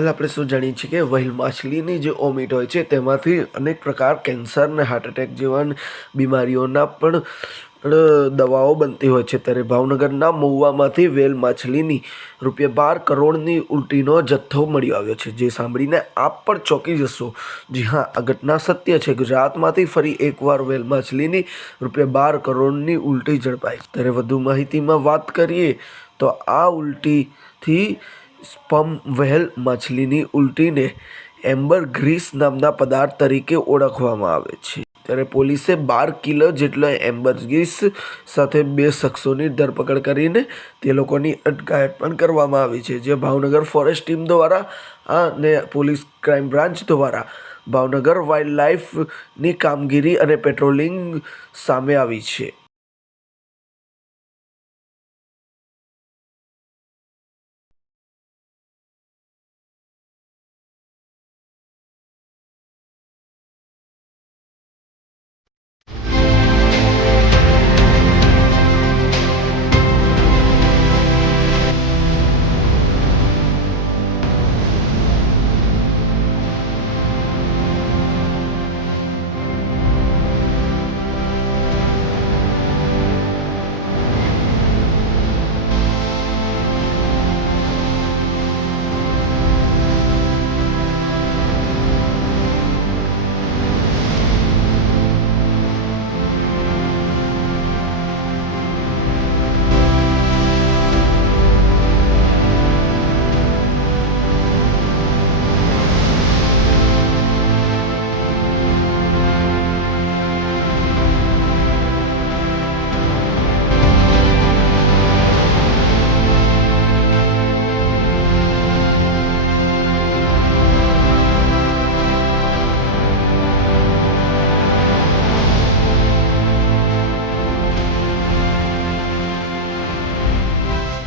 હાલ આપણે શું જાણીએ છીએ કે વ્હેલ માછલીની જે ઓમીટ હોય છે તેમાંથી અનેક પ્રકાર કેન્સર અને હાર્ટ એટેક જેવા બીમારીઓના પણ દવાઓ બનતી હોય છે। ત્યારે ભાવનગરના મહુવામાંથી વ્હેલ માછલીની ₹12 કરોડની ઉલટીનો જથ્થો મળી આવ્યો છે, જે સાંભળીને આપ પણ ચોંકી જશો। જી હા, આ ઘટના સત્ય છે। ગુજરાતમાંથી ફરી એકવાર વ્હેલ માછલીની ₹12 કરોડની ઉલટી ઝડપાઈ। ત્યારે વધુ માહિતીમાં વાત કરીએ તો આ ઉલટીથી સ્પર્મ વ્હેલ માછલીની ઉલટીને એમ્બરગ્રીસ નામના પદાર્થ તરીકે ઓળખવામાં આવે છે। ત્યારે પોલીસે 12 કિલો જેટલા એમ્બરગ્રીસ સાથે 2 શખ્સોની ધરપકડ કરીને તે લોકોની અટકાયત પણ કરવામાં આવી છે, જે ભાવનગર ફોરેસ્ટ ટીમ દ્વારા અને પોલીસ ક્રાઇમ બ્રાન્ચ દ્વારા ભાવનગર વાઇલ્ડ લાઇફની કામગીરી અને પેટ્રોલિંગ સામે આવી છે।